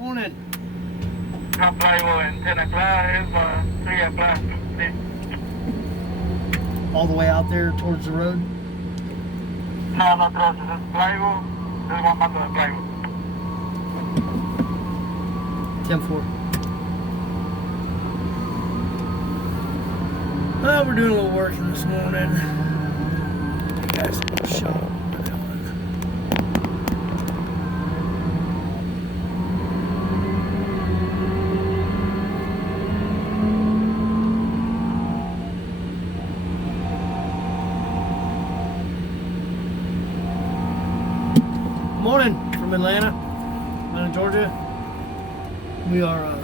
Morning. Apply mo and 10 o'clock, 3 o'clock. All the way out there towards the road. No, not road, just plywood. Just one month of plywood. 10-4. Well, we're doing a little working this morning. You guys will show what we're doing. Morning from Atlanta, Georgia. We are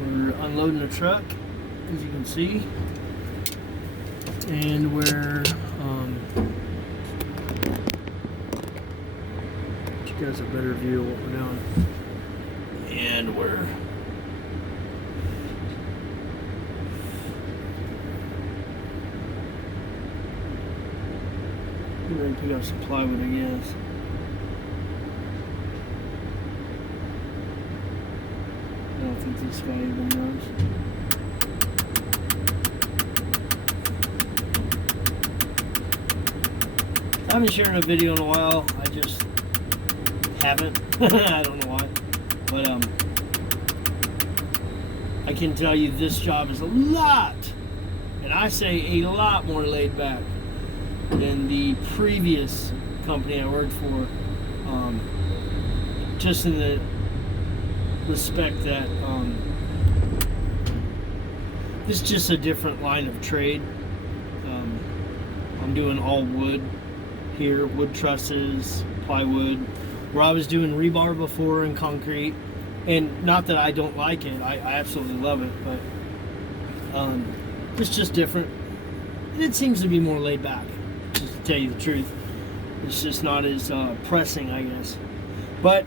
we're unloading the truck, as you can see. And we're you guys a better view of what we're doing. And we're going to pick up some plywood, I guess. I don't think this guy even knows. I haven't shared a video in a while. I just haven't. I don't know why. But I can tell you this job is a lot, and I say a lot more laid back than the previous company I worked for. Just in the respect that it's just a different line of trade. I'm doing all wood here, wood trusses, plywood, where I was doing rebar before and concrete. And not that I don't like it, I absolutely love it, but it's just different. And it seems to be more laid back, just to tell you the truth. It's just not as pressing, I guess. But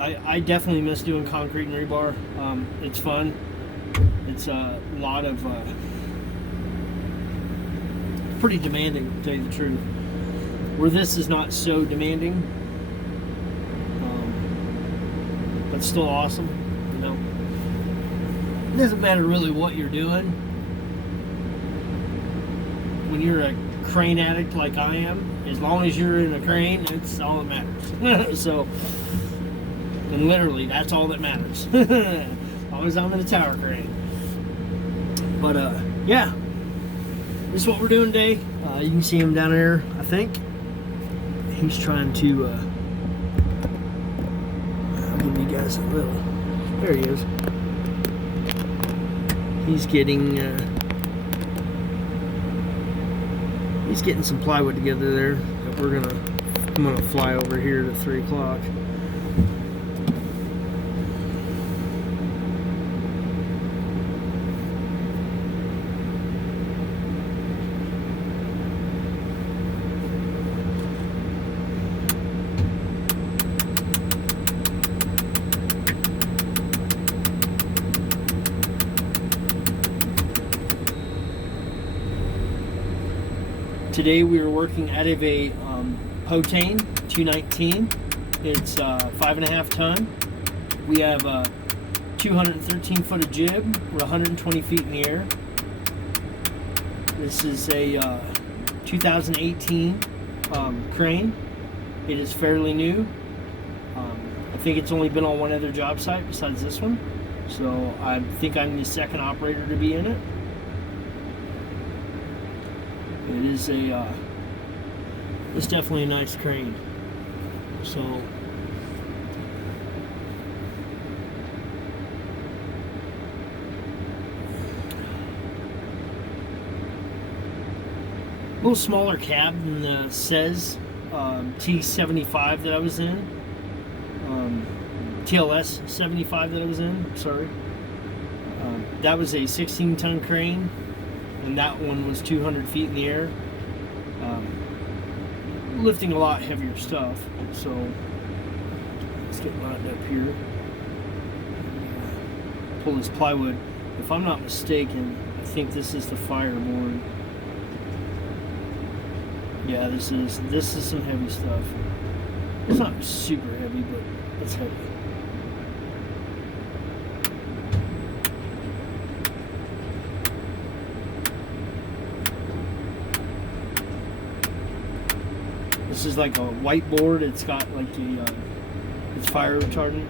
I definitely miss doing concrete and rebar. It's fun. It's a lot of pretty demanding, to tell you the truth. Where this is not so demanding, but still awesome, you know. It doesn't matter really what you're doing. When you're a crane addict like I am, as long as you're in a crane, it's all that matters. So, and literally, that's all that matters. As long as I'm in a tower crane. But yeah, this is what we're doing today. You can see him down there, I think. He's trying to I'll give you guys a little. There he is. He's getting some plywood together there that I'm gonna fly over here at 3 o'clock. Today we were working out of a Potain 219. It's 5.5 ton. We have a 213 foot of jib. We're 120 feet in the air. This is a 2018 crane. It is fairly new. I think it's only been on one other job site besides this one. So I think I'm the second operator to be in it. It is it's definitely a nice crane. So a little smaller cab than the says T75 that I was in. TLS 75 that I was in, sorry. That was a 16-ton crane, and that one was 200 feet in the air. lifting a lot heavier stuff. So let's get lined up here. Pull this plywood. If I'm not mistaken, I think this is the fireboard. Yeah, this is some heavy stuff. It's not super heavy, but it's heavy. This is like a whiteboard. It's got like it's fire retardant.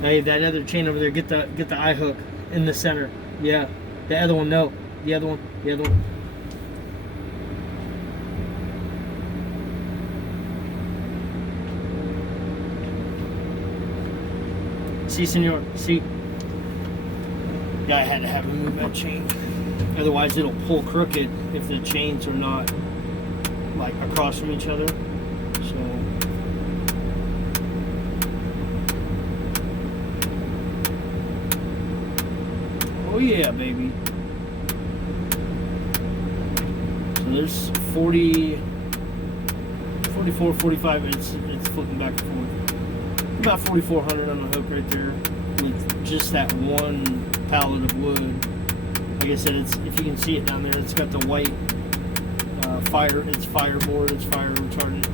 Hey, that other chain over there, get the eye hook in the center. Yeah, the other one, no, the other one. See, senor, see. Yeah, I had to have him move that chain. Otherwise, it'll pull crooked if the chains are not like across from each other. So. Oh yeah, baby. So there's 44, 45 minutes. It's flipping back and forth. About 4,400 on the hook right there with just that one pallet of wood. Like I said, it's, if you can see it down there, it's got the white it's fireboard, it's fire retardant.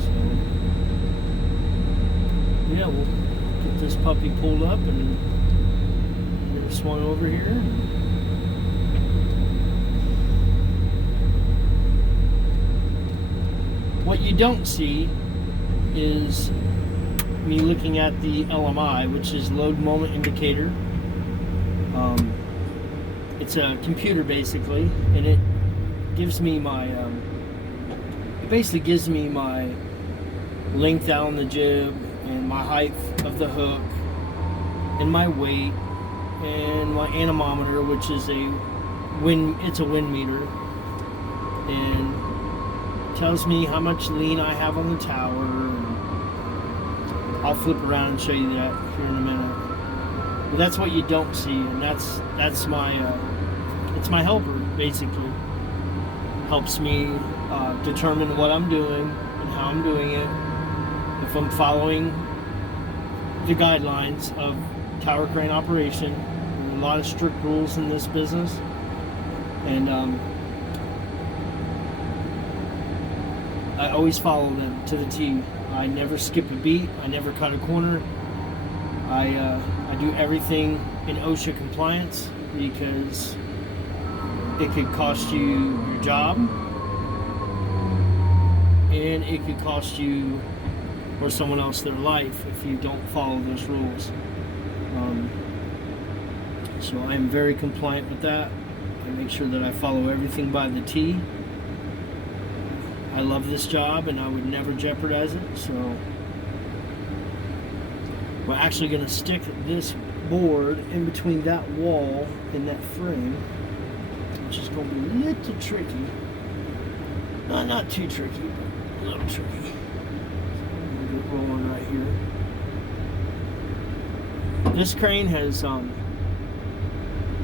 So yeah, we'll get this puppy pulled up and get her swung over here. What you don't see is me looking at the LMI, which is load moment indicator. It's a computer basically, and it gives me my it basically gives me my length out on the jib and my height of the hook and my weight and my anemometer, which is a wind meter, and tells me how much lean I have on the tower. And I'll flip around and show you that here in a minute. But that's what you don't see, and that's my it's my helper basically. Helps me determine what I'm doing and how I'm doing it. If I'm following the guidelines of tower crane operation, there are a lot of strict rules in this business, and I always follow them to the T. I never skip a beat. I never cut a corner. I do everything in OSHA compliance, because it could cost you your job, and it could cost you or someone else their life if you don't follow those rules. So I am very compliant with that. I make sure that I follow everything by the T. I love this job and I would never jeopardize it. So we're actually going to stick this board in between that wall and that frame, which is going to be a little tricky. Not too tricky, but a little tricky. I'm going to get rolling right here. This crane has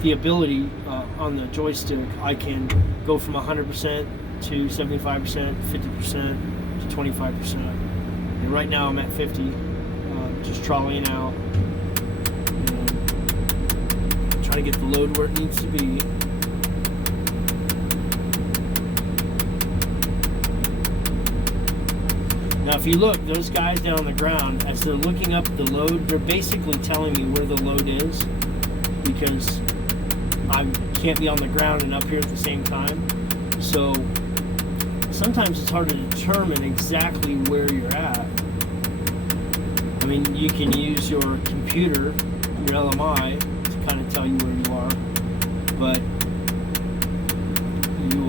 the ability on the joystick. I can go from 100% to 75%, 50% to 25%. And right now I'm at 50, just trolleying out, and trying to get the load where it needs to be. Now if you look, those guys down on the ground, as they're looking up the load, they're basically telling me where the load is, because I can't be on the ground and up here at the same time. So sometimes it's hard to determine exactly where you're at. I mean, you can use your computer, your LMI, to kind of tell you where you are, but you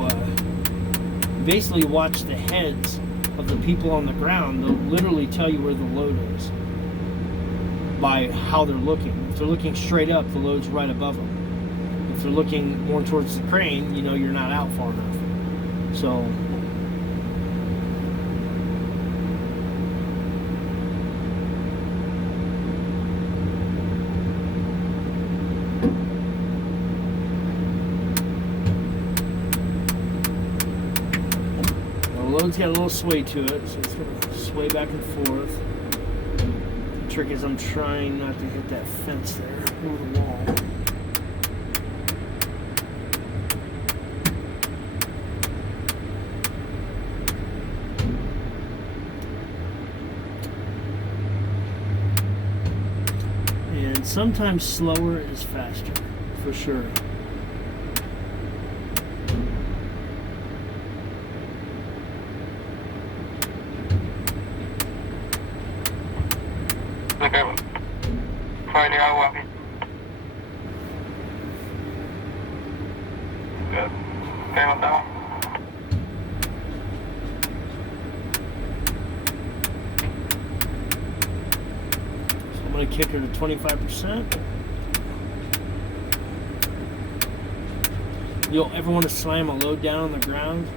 basically watch the heads of the people on the ground. They'll literally tell you where the load is by how they're looking. If they're looking straight up, the load's right above them. If they're looking more towards the crane, you know you're not out far enough. So load's got a little sway to it, so it's going to sway back and forth. The trick is I'm trying not to hit that fence there over the wall. And sometimes slower is faster, for sure. Okay, Friday hour. Good. Okay, on down. So I'm going to kick her to 25%. You don't ever want to slam a load down on the ground.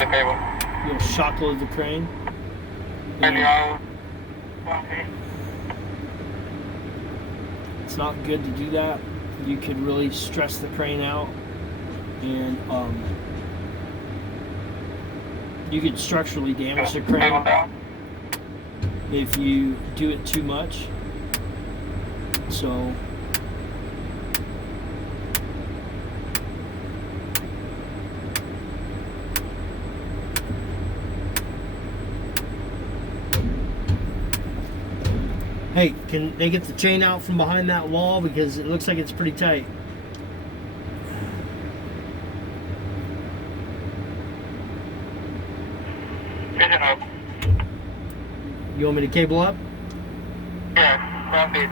Okay, well. You'll shock load the crane. Friday hour. It's not good to do that. You could really stress the crane out, and you could structurally damage the crane if you do it too much. So hey, can they get the chain out from behind that wall, because it looks like it's pretty tight. Get it up. You want me to cable up? Yeah, rapid.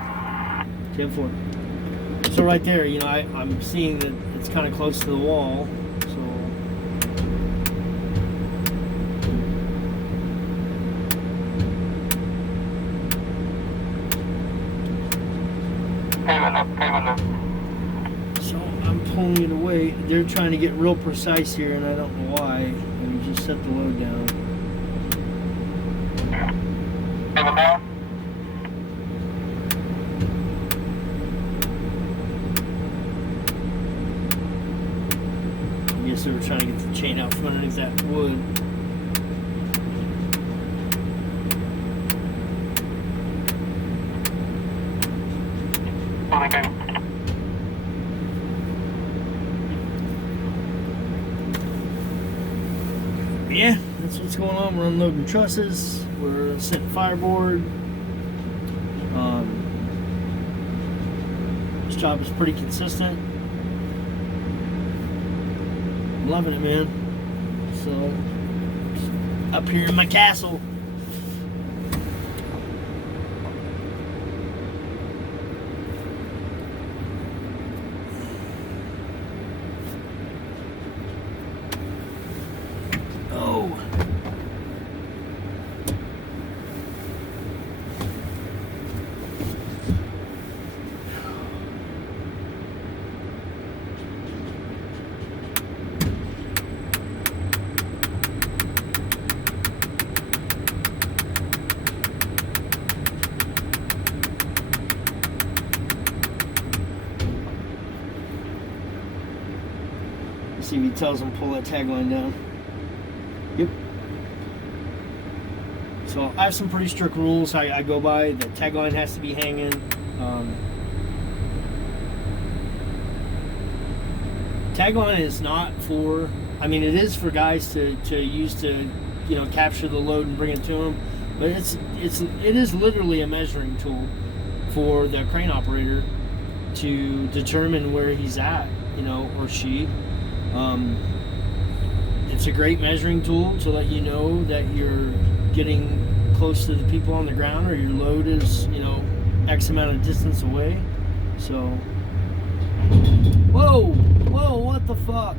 10-4. So right there, you know, I'm seeing that it's kind of close to the wall. So So I'm pulling it away. They're trying to get real precise here, and I don't know why. Let me just set the load down. I guess they were trying to get the chain out from underneath that wood. Yeah, that's what's going on. We're unloading trusses. We're setting fireboard. This job is pretty consistent. I'm loving it, man. So, up here in my castle. Oh. See if he tells him pull that tagline down. Yep. So I have some pretty strict rules I go by. The tagline has to be hanging. Tagline is not for, I mean, it is for guys to use to, you know, capture the load and bring it to them, but it is literally a measuring tool for the crane operator to determine where he's at, you know, or she. It's a great measuring tool to let you know that you're getting close to the people on the ground, or your load is, you know, X amount of distance away. So, whoa, what the fuck?